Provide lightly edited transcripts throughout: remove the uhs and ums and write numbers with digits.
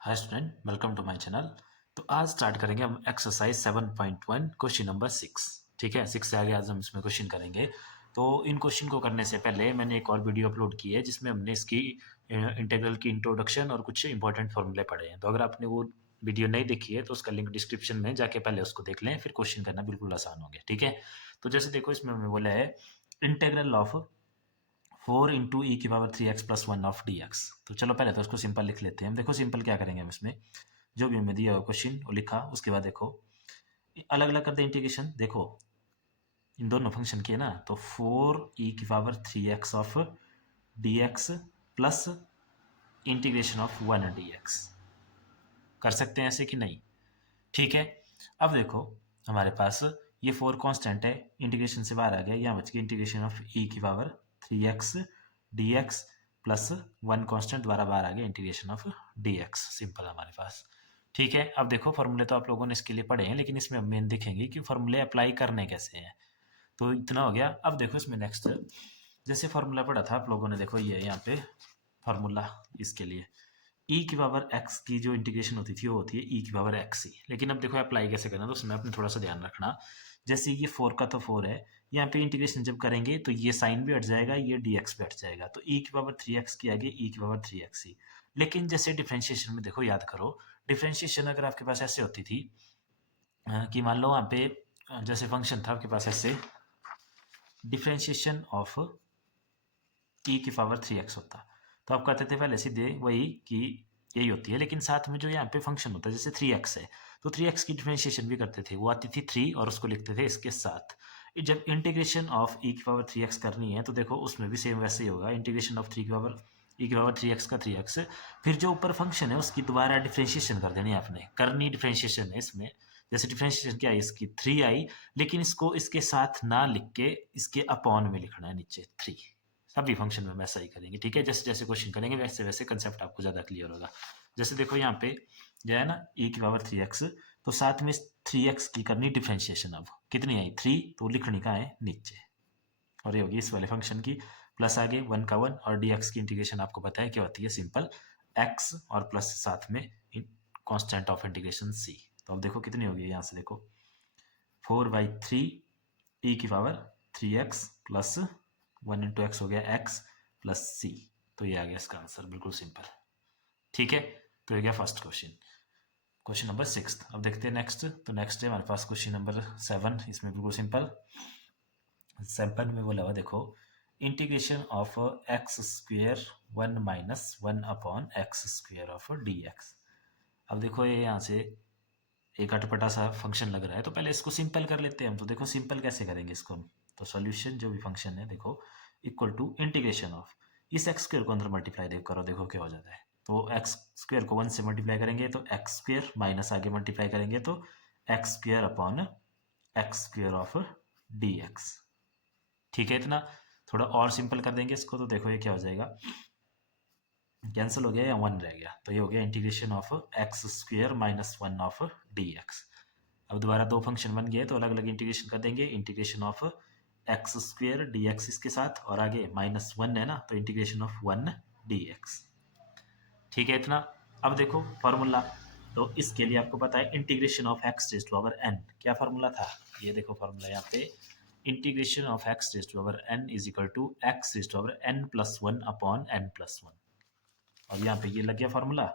Hi student, welcome to my channel. तो आज start करेंगे हम एक्सरसाइज 7.1 क्वेश्चन नंबर 6। ठीक है, 6 से आगे आज हम इसमें क्वेश्चन करेंगे। तो इन क्वेश्चन को करने से पहले मैंने एक और वीडियो अपलोड की है जिसमें हमने इसकी इंटीग्रल की इंट्रोडक्शन और कुछ इंपॉर्टेंट फॉर्मूले पढ़े हैं। तो अगर आपने वो वीडियो नहीं देखी है तो उसका लिंक डिस्क्रिप्शन में जाके पहले उसको देख लें, फिर क्वेश्चन करना बिल्कुल आसान हो गया। ठीक है, तो जैसे देखो इसमें हमें बोला है integral of 4 × e⁻³ + 1 of dx। तो चलो पहले तो उसको सिंपल लिख लेते हैं। हम देखो सिंपल क्या करेंगे, हम इसमें जो भी हमें दिया हुआ क्वेश्चन वो लिखा, उसके बाद देखो अलग अलग कर दे इंटीग्रेशन। देखो इन दोनों फंक्शन की है ना, तो 4e⁻³ of dx plus integration of 1 dx कर सकते हैं ऐसे कि नहीं। ठीक है, अब देखो हमारे पास ये 4 कांस्टेंट है, इंटीग्रेशन से बाहर आ गया, यहाँ बच गया integration of e⁻³ dx plus 1 constant द्वारा बाहर आ गया इंटीग्रेशन ऑफ dx। सिंपल हमारे पास। ठीक है, अब देखो फॉर्मूले तो आप लोगों ने इसके लिए पढ़े हैं, लेकिन इसमें हम मेन देखेंगे कि फॉर्मूले अप्लाई करने कैसे हैं। तो इतना हो गया। अब देखो इसमें नेक्स्ट जैसे फॉर्मूला पढ़ा था आप लोगों ने, देखो ये यहाँ पे फॉर्मूला इसके लिए e⁻x की जो इंटीग्रेशन होती थी वो होती है e⁻x ही। लेकिन अब देखो अप्लाई कैसे करना, तो उसमें अपने थोड़ा सा ध्यान रखना। जैसे ये 4 का तो 4 है, यहाँ पे इंटीग्रेशन जब करेंगे तो ये साइन भी हट जाएगा, ये dx भी हट जाएगा, तो e⁻3x की आगे e⁻3x ही। लेकिन जैसे डिफ्रेंशिएशन में देखो, याद करो डिफ्रेंशिएशन अगर आपके पास ऐसे होती थी कि मान लो वहाँ पे जैसे फंक्शन था आपके पास ऐसे, डिफ्रेंशिएशन ऑफ e⁻3x होता, तो आप कहते थे पहले सीधे वही कि यही होती है, लेकिन साथ में जो यहाँ पे फंक्शन होता है जैसे 3x है, तो 3x की डिफ्रेंशिएशन भी करते थे, वो आती थी 3 और उसको लिखते थे इसके साथ। जब इंटीग्रेशन ऑफ e⁻3x करनी है तो देखो उसमें भी सेम वैसे ही होगा, इंटीग्रेशन ऑफ e⁻3x का 3x, फिर जो ऊपर फंक्शन है उसकी दोबारा डिफ्रेंशिएशन कर देनी है आपने, करनी डिफ्रेंशिएशन है इसमें। जैसे डिफ्रेंशिएशन क्या है इसकी 3 आई, लेकिन इसको इसके साथ ना लिख के इसके अपॉन में लिखना है नीचे 3। सभी फंक्शन में हम ऐसा ही करेंगे। ठीक है, जैसे जैसे क्वेश्चन करेंगे वैसे वैसे कंसेप्ट आपको ज़्यादा क्लियर होगा। जैसे देखो यहाँ पे जो है ना e⁻3x, तो साथ में 3x की करनी डिफ्रेंशिएशन, अब कितनी आई 3, तो लिखनी कहाँ है नीचे, और ये होगी इस वाले फंक्शन की, प्लस आगे 1 का 1, और dx की इंटीग्रेशन आपको पता है क्या होती है, सिंपल x और प्लस साथ में कॉन्स्टेंट ऑफ इंटीग्रेशन c। तो अब देखो कितनी होगी, यहाँ से देखो 4/3 e⁻3x प्लस 1 × x हो गया x प्लस c। तो ये आ गया इसका आंसर, बिल्कुल सिंपल। ठीक है, तो ये गया फर्स्ट क्वेश्चन, क्वेश्चन नंबर 6। अब देखते हैं नेक्स्ट। तो नेक्स्ट है हमारे पास क्वेश्चन नंबर 7। इसमें बिल्कुल सिंपल सैंपल में बोला हुआ, देखो integration of x² 1 - 1 upon x² of dx। अब देखो ये यहाँ से एक अटपटा सा फंक्शन लग रहा है, तो पहले इसको सिंपल कर लेते हैं हम। तो देखो सिंपल कैसे करेंगे इसको हम, तो सॉल्यूशन जो भी फंक्शन है देखो इक्वल टू इंटीग्रेशन ऑफ इस x² को अंदर मल्टीप्लाई करो, देखो क्या हो जाता है। तो x² को 1 से मल्टीप्लाई करेंगे तो x² माइनस आगे मल्टीप्लाई करेंगे तो x² upon x² of dx। ठीक है, इतना थोड़ा और सिंपल कर देंगे इसको, तो देखो ये क्या हो जाएगा, कैंसिल हो गया या 1 रह गया, तो ये हो गया integration of x² minus 1 of dx। अब दोबारा दो फंक्शन बन गए तो अलग अलग इंटीग्रेशन कर देंगे, इंटीग्रेशन ऑफ x² dx इसके साथ, और आगे -1 है ना, तो इंटीग्रेशन ऑफ 1 dx। ठीक है इतना। अब देखो फार्मूला, तो इसके लिए आपको पता है इंटीग्रेशन ऑफ x⁻n, क्या फार्मूला था, ये देखो फार्मूला यहाँ पे, integration of x⁻n is equal to x⁻n plus 1 upon n+1। और यहाँ पे ये लग गया फार्मूला।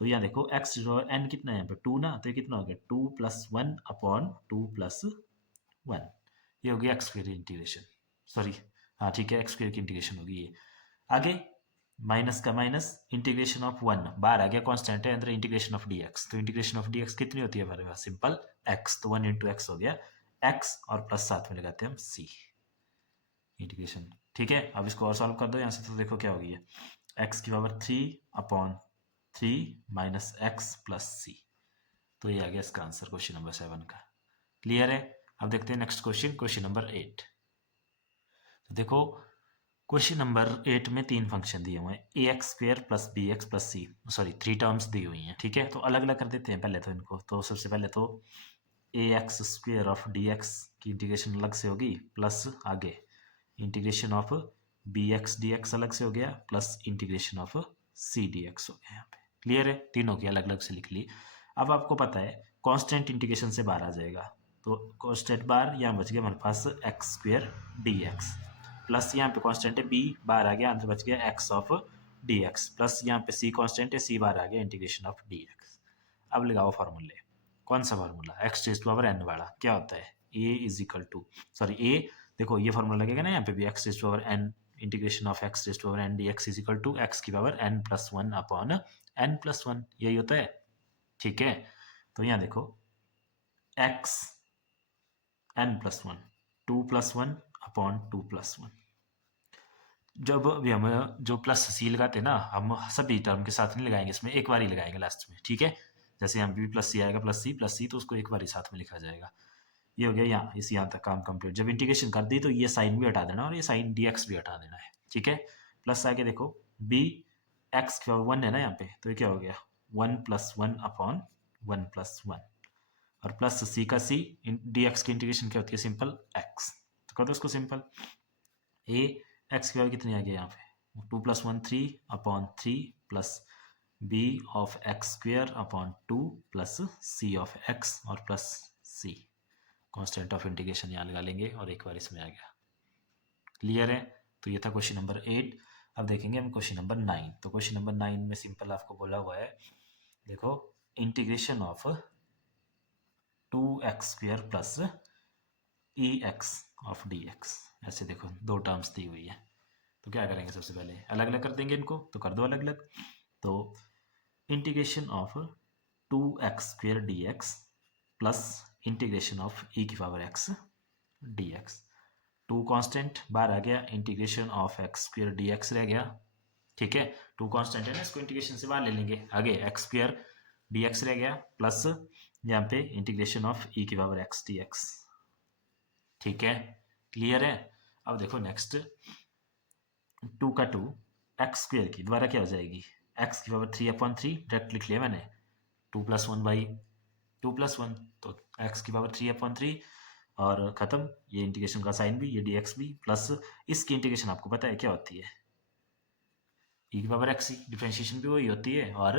तो यहाँ देखो x⁻n कितना है यहाँ पे 2 ना, तो ये कितना हो गया 2 + 1 अपॉन 2 + 1, ये हो गया x² इंटीग्रेशन, सॉरी हाँ ठीक है, x² की इंटीग्रेशन होगी ये। आगे माइनस का माइनस, इंटीग्रेशन ऑफ 1 बाहर आ गया, कांस्टेंट है अंदर, इंटीग्रेशन ऑफ dx, तो इंटीग्रेशन ऑफ dx कितनी होती है हमारे पास, सिंपल x, तो 1 × x हो गया x, और प्लस साथ में लगाते हैं हम c इंटीग्रेशन। ठीक है, अब इसको और सॉल्व कर दो यहाँ से, तो देखो क्या होगी ये x³ upon 3 minus x plus c। तो ये आ गया इसका आंसर क्वेश्चन नंबर 7 का। क्लियर है। अब देखते हैं नेक्स्ट क्वेश्चन, क्वेश्चन नंबर 8। तो देखो क्वेश्चन नंबर 8 में 3 फंक्शन दिए हुए हैं, ax² plus bx plus c, sorry 3 terms दी हुई हैं। ठीक है, तो अलग अलग कर देते हैं पहले तो इनको। तो सबसे पहले तो ax² ऑफ dx की इंटीग्रेशन अलग से होगी, प्लस आगे इंटीग्रेशन ऑफ bx dx अलग से हो गया, plus integration of c dx हो गया यहाँ पे। क्लियर है, तीनों की अलग अलग से लिख ली। अब आपको पता है कांस्टेंट इंटीग्रेशन से बाहर आ जाएगा, तो कांस्टेंट बार यहाँ बच गया हमारे पास x square D x, plus यहाँ पे कांस्टेंट है बी बाहर आ गया, आंसर बच गया x of D x, plus यहाँ पे सी कांस्टेंट है, सी बाहर आ गया इंटीग्रेशन ऑफ डी एक्स। अब लगाओ फार्मूले, कौन सा formula, x raise to power n वाला, क्या होता है a is equal to, sorry a, देखो ये फार्मूला लगेगा ना यहाँ पे भी, x raise to power n integration of x raise to power n d x is equal to x की power n plus one upon n plus one, यही होता है। ठीक है, तो यहाँ देखो x n plus one, two plus one upon two plus one, जब भी हम जो प्लस सी लगाते हैं ना, हम सभी टर्म के साथ नहीं लगाएंगे, इसमें एक बार ही लगाएंगे लास्ट में। ठीक है, जैसे यहाँ भी प्लस सी आएगा, प्लस सी तो उसको एक बार ही साथ में लिखा जाएगा। ये हो गया यहाँ, इस यहाँ तक काम कंप्लीट। जब इंटीग्रेशन कर दी तो ये साइन भी हटा देना और ये साइन डी एक्स भी हटा देना है। ठीक है, प्लस आगे देखो बी एक्स की पावर वन है ना यहाँ पे, तो ये क्या हो गया one plus one upon one plus one, और प्लस सी का सी, डी एक्स की इंटीग्रेशन क्या होती है सिंपल एक्स, तो कर दो उसको सिंपल। ए एक्स की वैल्यू कितनी आ गई यहाँ पे, two plus one three upon three, plus B of x square upon two, plus C of x और plus C, constant of integration यहाँ लगा लेंगे और एक बार इसमें आ गया। क्लियर है, तो ये था क्वेश्चन नंबर 8। अब देखेंगे हम क्वेश्चन नंबर 9। तो क्वेश्चन नंबर 9 में सिंपल आपको बोला हुआ है, देखो integration of two x square plus E X of D X, ऐसे देखो दो टर्म्स दी हुई है, तो क्या करेंगे सबसे पहले अलग अलग कर देंगे इनको, तो कर दो अलग अलग। तो integration of two x square D x plus integration of e की power x d x, two constant बाहर आ गया, integration of x square D x रह गया। ठीक है, टू कॉन्स्टेंट है ना, इसको इंटीग्रेशन से बाहर ले लेंगे, आगे एक्स स्क्वेयर डी एक्स रह गया, प्लस यहाँ पे इंटीग्रेशन ऑफ ई की पावर एक्स डी एक्स। ठीक है, क्लियर है। अब देखो नेक्स्ट, टू का टू एक्स स्क्वेयर की दोबारा क्या हो जाएगी, एक्स की power three upon three, direct लिख लिया मैंने, to plus one by two plus one, तो एक्स की पावर थ्री अपॉन थ्री और ख़त्म, ये इंटीग्रेशन का साइन भी, ये डी एक्स भी, प्लस इसकी इंटीग्रेशन आपको पता है क्या होती है, ई की पावर एक्स, डिफ्रेंशिएशन भी वही होती है और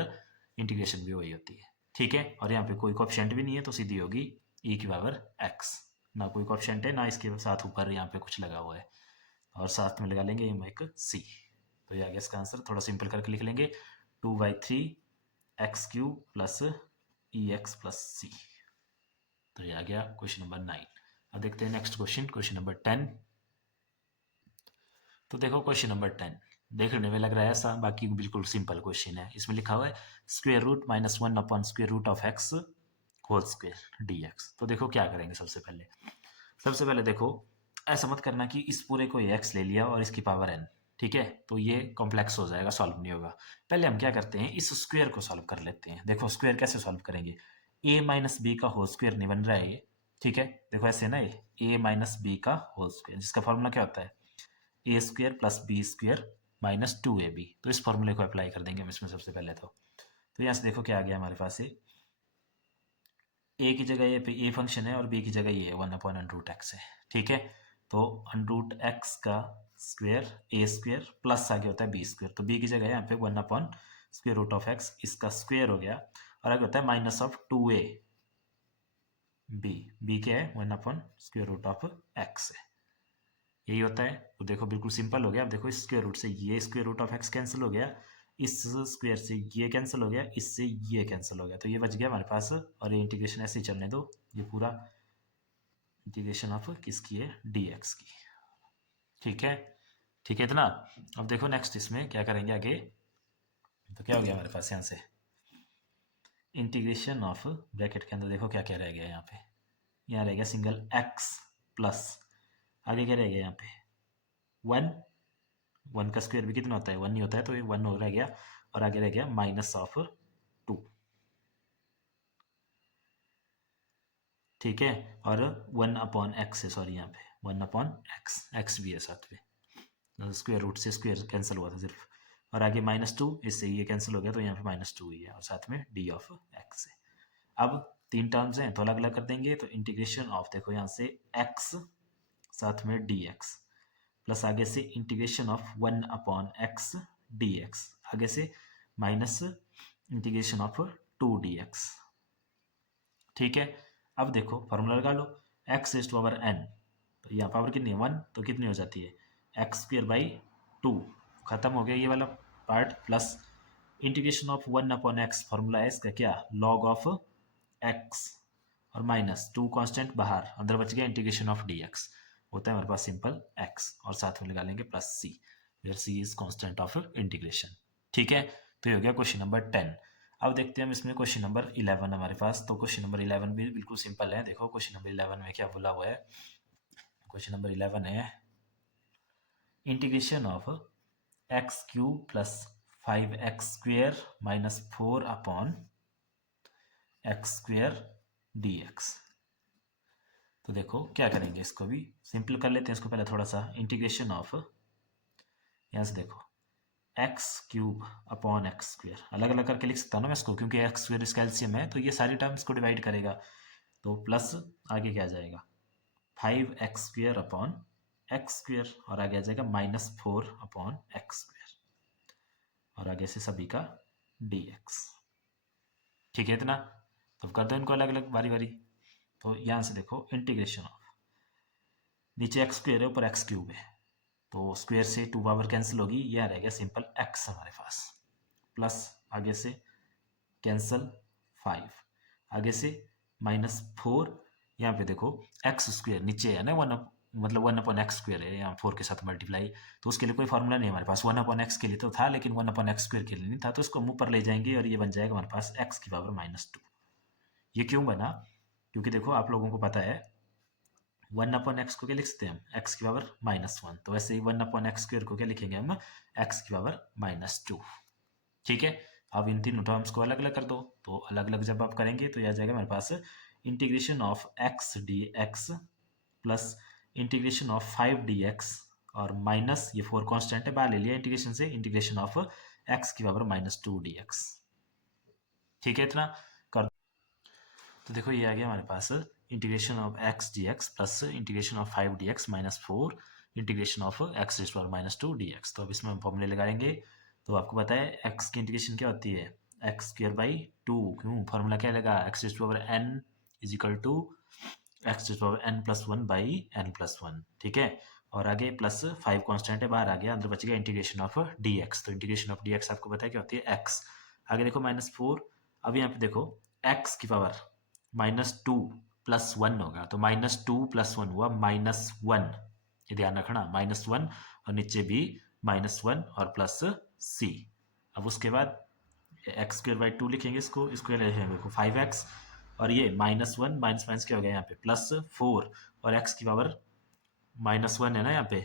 इंटीग्रेशन भी वही होती है। ठीक है, और यहाँ पे कोई कोएफिशिएंट भी नहीं है, तो सीधी होगी ई की पावर एक्स, ना कोई कोएफिशिएंट है ना इसके साथ ऊपर यहाँ पे कुछ लगा हुआ है, और साथ में लगा लेंगे हम एक सी, तो ये आ गया इसका आंसर। थोड़ा सिंपल करके लिख लेंगे, two by three x cube plus E x plus c, तो ये आ गया क्वेश्चन नंबर 9। अब देखते हैं नेक्स्ट क्वेश्चन, क्वेश्चन नंबर 10। तो देखो क्वेश्चन नंबर 10 देखने में लग रहा है ऐसा, बाकी बिल्कुल सिंपल क्वेश्चन है। इसमें लिखा हुआ है square root minus one upon square root of X whole square D X. तो देखो क्या करेंगे, सबसे पहले देखो ऐसा मत करना कि इस पूरे को एक्स ले लिया और इसकी पावर एन, ठीक है, तो ये कॉम्प्लेक्स हो जाएगा, सॉल्व नहीं होगा। पहले हम क्या करते हैं, इस स्क्वायर को सॉल्व कर लेते हैं। देखो स्क्वायर कैसे सॉल्व करेंगे, ए माइनस बी का होल स्क्वायर नहीं बन रहा है ये, ठीक है, देखो ऐसे ना, ये ए माइनस बी का होल स्क्वायर, जिसका फॉर्मूला क्या होता है, a square plus b square minus two A b. तो इस फॉर्मूले को अप्लाई कर देंगे हम इसमें सबसे पहले। तो यहाँ से देखो क्या आ गया हमारे पास, ए की जगह ये पे ए फंक्शन है और बी की जगह ये one upon under root X है, ठीक है। तो अंडर रूट एक्स का स्क्वायर ए स्क्वायर प्लस आगे होता है बी स्क्वायर, तो बी की जगह यहाँ पे one upon square root of X, इसका स्क्वायर हो गया, और आगे होता है minus of two A B, B क्या है one upon square root of X है, यही होता है। तो देखो बिल्कुल सिंपल हो गया। अब देखो स्क्वायर रूट से ये square root of X cancel हो गया, इस स्क्वायर से ये कैंसिल हो गया, इससे ये कैंसिल हो गया, तो ये बच गया हमारे पास। और ये इंटीग्रेशन ऐसे ही चलने दो, ये पूरा इंटीग्रेशन ऑफ किसकी है, डी एक्स की, ठीक है, ठीक है इतना। अब देखो नेक्स्ट इसमें क्या करेंगे आगे, तो क्या हो गया हमारे पास यहाँ से इंटीग्रेशन ऑफ ब्रैकेट के अंदर, देखो क्या क्या रह गया यहाँ पे, यहाँ रह गया सिंगल एक्स प्लस आगे क्या रह गया यहाँ पे वन, वन का स्क्वायर भी कितना होता है, वन ही होता है, तो ये वन हो रह गया, और आगे रह गया माइनस ऑफ टू, ठीक है, और वन अपॉन एक्स है, सॉरी यहाँ पे वन अपॉन एक्स, एक्स भी है साथ में, स्क्वायर रूट से स्क्वायर कैंसिल हुआ था सिर्फ, और आगे माइनस टू, इससे ये कैंसिल हो गया, तो यहाँ पे माइनस टू ही है, और साथ में डी ऑफ एक्स है। अब तीन टर्म्स हैं तो अलग अलग कर देंगे, तो इंटीग्रेशन ऑफ देखो यहाँ से एक्स साथ में डी एक्स, प्लस आगे से integration of one upon x d x, आगे से माइनस इंटीग्रेशन ऑफ 2 dx। ठीक है, अब देखो फॉर्मूला लगा लो, x raise to power n, तो यहाँ पावर कितनी है 1, तो कितनी हो जाती है एक्स स्क्वेयर बाई 2, खत्म हो गया ये वाला part, plus integration of 1/x, formula है इसका क्या, लॉग ऑफ एक्स, और माइनस 2 कांस्टेंट बाहर, अंदर बच गया इंटीग्रेशन ऑफ dx, होता है हमारे पास सिंपल x, और साथ में लगा लेंगे plus c, where c is constant of integration. ठीक है, तो ये हो गया क्वेश्चन नंबर 10। अब देखते हैं हम इसमें क्वेश्चन नंबर 11 हमारे पास, तो क्वेश्चन नंबर 11 भी बिल्कुल सिंपल है। देखो क्वेश्चन नंबर 11 में क्या बोला हुआ है, क्वेश्चन नंबर 11 है integration of x cube plus 5x square minus 4 upon x square dx। तो देखो क्या करेंगे, इसको भी सिंपल कर लेते हैं, इसको पहले थोड़ा सा इंटीग्रेशन ऑफ, यहाँ से देखो x cube upon x square, अलग अलग करके लिख सकता हूँ ना मैं इसको, क्योंकि एक्स स्क्वेयर इसका एलसीएम है, तो ये सारी टर्म्स को डिवाइड करेगा, तो प्लस आगे क्या आ जाएगा 5x square upon x square, और आगे आ जाएगा -4 अपॉन एक्स स्क्वेयर, और आगे से सभी का dx। ठीक है इतना, तो कर दो इनको अलग अलग बारी बारी। तो यहाँ से देखो इंटीग्रेशन ऑफ, नीचे एक्स स्क्वेयर है ऊपर एक्स क्यूब है, तो स्क्वेयर से 2 पावर कैंसिल होगी, यह रह गया सिंपल x हमारे पास, प्लस आगे से कैंसिल 5, आगे से -4, यहाँ पे देखो एक्स स्क्वेयर नीचे है ना 1, मतलब 1/x स्क्वेयर है यहाँ 4 के साथ मल्टीप्लाई, तो उसके लिए कोई फॉर्मूला नहीं है हमारे पास, 1/x के लिए तो था लेकिन 1/x स्क्वेयर के लिए नहीं था, तो इसको हम ऊपर ले जाएंगे और ये बन जाएगा हमारे पास x की पावर -2। ये क्यों बना, क्योंकि देखो आप लोगों को पता है 1/x को क्या लिख सकते हैं हम, x की पावर -1, तो वैसे ही 1/x स्क्वेयर को क्या लिखेंगे हम, x की पावर -2। ठीक है, अब इन तीनों टर्म्स को अलग अलग कर दो, तो अलग अलग जब आप करेंगे तो यह आ जाएगा हमारे पास integration of x dx plus integration of 5 dx, और माइनस ये 4 कांस्टेंट है बाहर ले लिया इंटीग्रेशन से, इंटीग्रेशन ऑफ x की पावर -2 dx। ठीक है इतना कर, तो देखो ये आ गया हमारे पास integration of x dx plus integration of 5 dx minus 4 integration of x raise to power -2 dx। तो अब इसमें हम फॉर्मूले लगाएंगे, तो आपको पता है x की इंटीग्रेशन क्या होती है, एक्स स्क्वेयर बाई 2, क्यों फॉर्मूला क्या लगा, x raise to power n is equal to X raise to power n+1 by n+1। ठीक है, और आगे प्लस 5 कांस्टेंट है बाहर आ गया, अंदर बच गया इंटीग्रेशन ऑफ dx, तो इंटीग्रेशन ऑफ dx आपको पता है क्या होती है x, आगे देखो -4, अब यहाँ पे देखो x की पावर -2 प्लस 1 होगा, तो -2 + 1 हुआ -1, ये ध्यान रखना -1, और नीचे भी -1 और प्लस c। अब उसके बाद एक्स स्क्वेयर बाई 2 लिखेंगे, इसको इसको लिखेंगे देखो 5x, और ये -1 माइनस माइनस क्या हो गया यहाँ पे +4, और x की पावर -1 है ना यहाँ पे।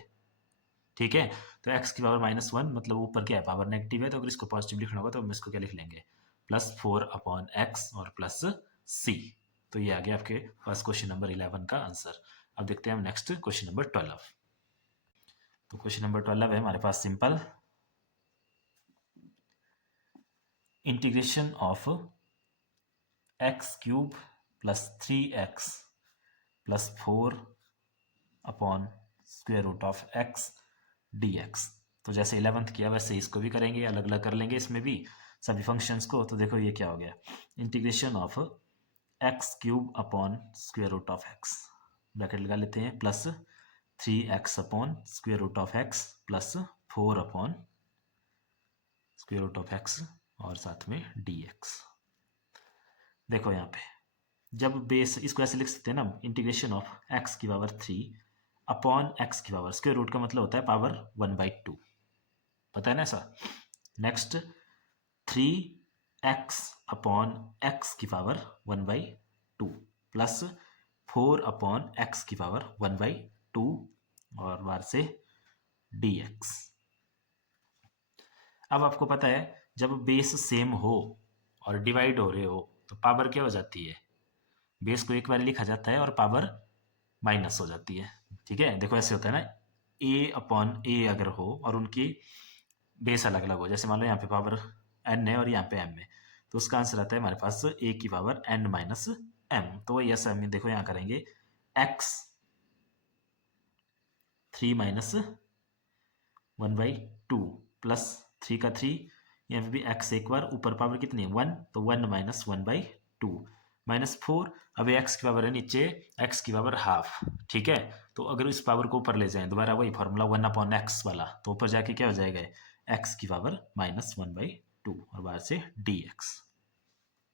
ठीक है, तो x की पावर -1 मतलब ऊपर क्या है पावर नेगेटिव है, तो अगर इसको पॉजिटिव लिखना होगा तो हम इसको क्या लिख लेंगे +4/x और प्लस c। तो ये आ गया आपके फर्स्ट क्वेश्चन नंबर 11 का आंसर। अब देखते हैं हम नेक्स्ट क्वेश्चन नंबर 12। तो क्वेश्चन नंबर 12 है हमारे पास simple integration of x³ plus 3x plus 4 upon square root of x dx। तो जैसे 11th किया वैसे इसको भी करेंगे, अलग अलग कर लेंगे इसमें भी सभी फंक्शंस को। तो देखो ये क्या हो गया, integration of x³ upon square root of x, bracket लगा लेते हैं, plus 3x upon square root of x plus 4 upon square root of x और साथ में dx। देखो यहाँ पे जब बेस, इसको ऐसे लिख सकते हैं ना, इंटीग्रेशन ऑफ x की पावर 3 अपॉन x की पावर, स्क्वायर रूट का मतलब होता है पावर 1/2, पता है ना ऐसा। नेक्स्ट 3x अपॉन x की पावर 1/2 प्लस 4 अपॉन x की पावर 1/2 और बाहर से dx। अब आपको पता है जब बेस सेम हो और डिवाइड हो रहे हो तो पावर क्या हो जाती है, बेस को एक बार लिखा जाता है और पावर माइनस हो जाती है। ठीक है, देखो ऐसे होता है ना, a/a अगर हो और उनकी बेस अलग अलग हो, जैसे मान लो यहाँ पे पावर n है और यहाँ पे m है, तो उसका आंसर आता है हमारे पास a की पावर n माइनस m। तो वही ऐसा हम देखो यहाँ करेंगे x 3 - 1/2 प्लस 3 का 3, यहाँ पे भी x एक बार, ऊपर पावर कितनी है 1, तो 1 माइनस 1/2 -4। अब x की पावर है नीचे, x की पावर हाफ, ठीक है। तो अगर इस पावर को ऊपर ले जाएं, दोबारा वही फॉर्मूला 1/x वाला, तो ऊपर जाके क्या हो जाएगा, x की पावर -1/2 और बाहर से dx,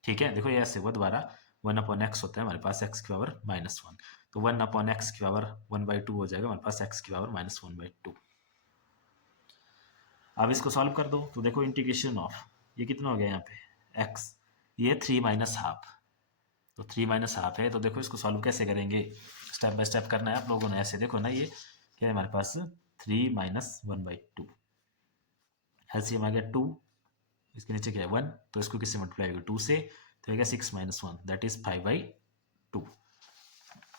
ठीक है। देखो ये ऐसे हुआ, दोबारा 1/x होता है हमारे पास x की पावर -1, तो 1/x की पावर 1/2 हो जाएगा हमारे पास x की पावर -1/2। अब इसको सॉल्व कर दो, तो देखो इंटीग्रेशन ऑफ, ये कितना हो गया यहाँ पे x, ये 3 माइनस हाफ, तो 3 माइनस हाफ है। तो देखो इसको सॉल्व कैसे करेंगे, स्टेप बाय स्टेप करना है आप लोगों ने। ऐसे देखो ना, ये क्या है हमारे पास 3 माइनस 1/2, एलसीएम आ गया 2, इसके नीचे क्या है 1, तो इसको किससे मल्टीप्लाई होगा 2 से, तो आएगा 6 माइनस 1, दैट इज 5/2।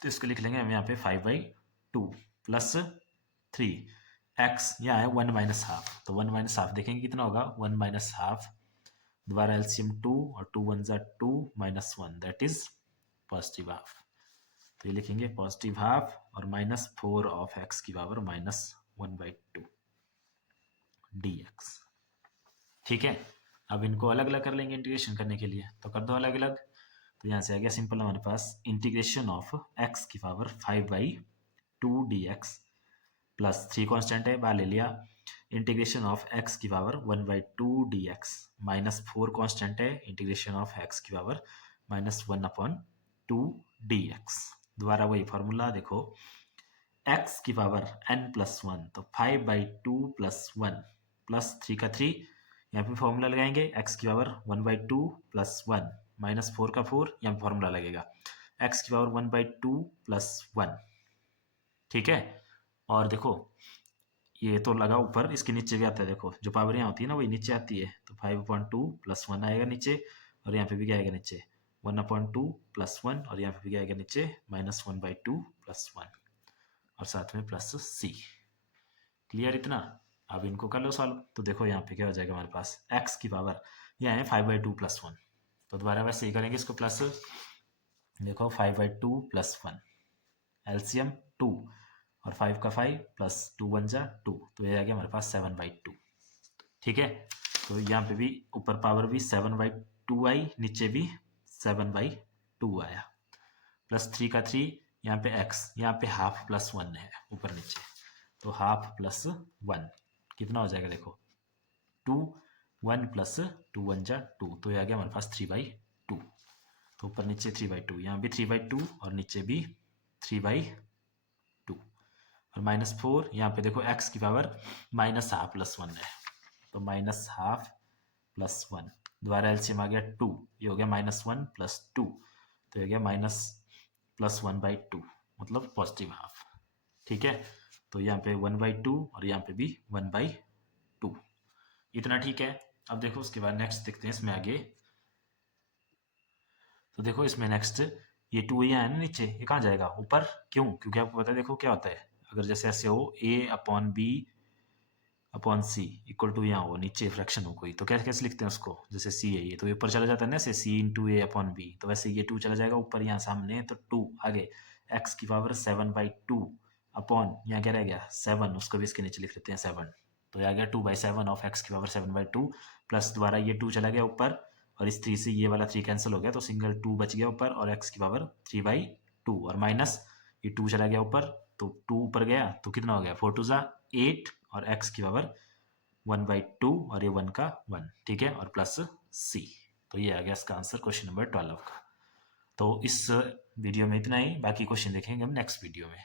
तो इसको लिख लेंगे हम यहाँ पे 5/2 प्लस 3 x, यहाँ है 1 माइनस हाफ, तो 1 माइनस हाफ देखेंगे कितना होगा 1 माइनस हाफ, दोबारा एलसीएम 2 और 2 1 जा 2 minus 1, that is positive half. तो ये लिखेंगे पॉजिटिव हाफ और -4 ऑफ x की पावर -1/2 dx, ठीक है। अब इनको अलग अलग कर लेंगे इंटीग्रेशन करने के लिए, तो कर दो अलग अलग। तो यहाँ से आ गया सिंपल हमारे पास इंटीग्रेशन ऑफ x की पावर 5/2 dx प्लस 3 कॉन्स्टेंट है, बाहर ले लिया, इंटीग्रेशन ऑफ x की पावर 1/2 dx -4 कॉन्स्टेंट है, इंटीग्रेशन ऑफ x की पावर -1/2 dx। दोबारा वही फॉर्मूला देखो, x की पावर n+1, तो 5/2 प्लस 1 प्लस 3 का 3, यहाँ पे फॉर्मूला लगाएंगे x की पावर 1/2 प्लस 1 -4 का 4, यहाँ पे फॉर्मूला लगेगा x की पावर 1/2 प्लस 1, ठीक है। और देखो ये तो लगा ऊपर, इसके नीचे भी आता है, देखो जो पावर यहाँ होती है ना वही नीचे आती है, तो 5/2 प्लस 1 आएगा नीचे, और यहाँ पे भी क्या आएगा नीचे 1/2 प्लस 1, और यहाँ पे भी क्या आएगा नीचे -1/2 प्लस 1, और साथ में प्लस c। क्लियर इतना। अब इनको कर लो सॉल्व, तो देखो यहाँ पे क्या हो जाएगा हमारे पास x की पावर, यहाँ है 5/2 प्लस 1, तो दोबारा वैसे ही करेंगे इसको प्लस, देखो 5/2 प्लस 1, एलसीएम 2 और 5 का 5 प्लस 2 1 जा 2, तो ये आ गया हमारे पास 7/2, ठीक है। तो यहाँ पे भी ऊपर पावर भी 7/2 आई, नीचे भी 7/2 आया, प्लस 3 का 3, यहाँ पे x, यहाँ पे हाफ प्लस 1 है ऊपर नीचे, तो हाफ प्लस 1 कितना हो जाएगा, देखो 2 1 प्लस 2 1 जा 2, तो ये आ गया हमारे पास 3/2, तो ऊपर नीचे 3/2, यहाँ भी 3/2 और नीचे भी 3/2, और -4, यहाँ पे देखो x की पावर -हाफ प्लस 1 है, तो -हाफ प्लस 1, दोबारा एलसीएम आ गया 2, ये हो गया -1 प्लस 2, तो ये गया +1/2, मतलब पॉजिटिव हाफ, ठीक है। तो यहाँ पे 1/2 और यहाँ पे भी 1/2, इतना ठीक है। अब देखो उसके बाद नेक्स्ट देखते हैं इसमें आगे, तो देखो इसमें नेक्स्ट ये 2 यहाँ है ना नीचे, ये कहाँ जाएगा ऊपर, क्यों, क्योंकि आपको पता है देखो क्या होता है, अगर जैसे ऐसे हो a/b/c इक्वल टू यहाँ हो नीचे फ्रैक्शन हो कोई, तो कैसे कैसे लिखते हैं उसको, जैसे c है ये, तो ये ऊपर चला जाता है ना ऐसे c × a/b, तो वैसे ये 2 चला जाएगा ऊपर यहाँ सामने, तो 2 आगे x की पावर 7/2 अपॉन यहाँ क्या रह गया 7, उसको भी इसके नीचे लिख लेते हैं 7, तो ये आ गया 2/7 ऑफ x की पावर 7/2, प्लस दोबारा ये 2 चला गया ऊपर, और इस 3 से ये वाला 3 कैंसिल हो गया, तो सिंगल 2 बच गया ऊपर, और x की पावर 3/2, और माइनस ये 2 चला गया ऊपर, तो 2 ऊपर गया, तो कितना हो गया 4 2 जा 8, और x की पावर 1/2 और ये 1 का 1, ठीक है, और प्लस c। तो ये आ गया इसका आंसर क्वेश्चन नंबर 12 का। तो इस वीडियो में इतना ही, बाकी क्वेश्चन देखेंगे हम नेक्स्ट वीडियो में।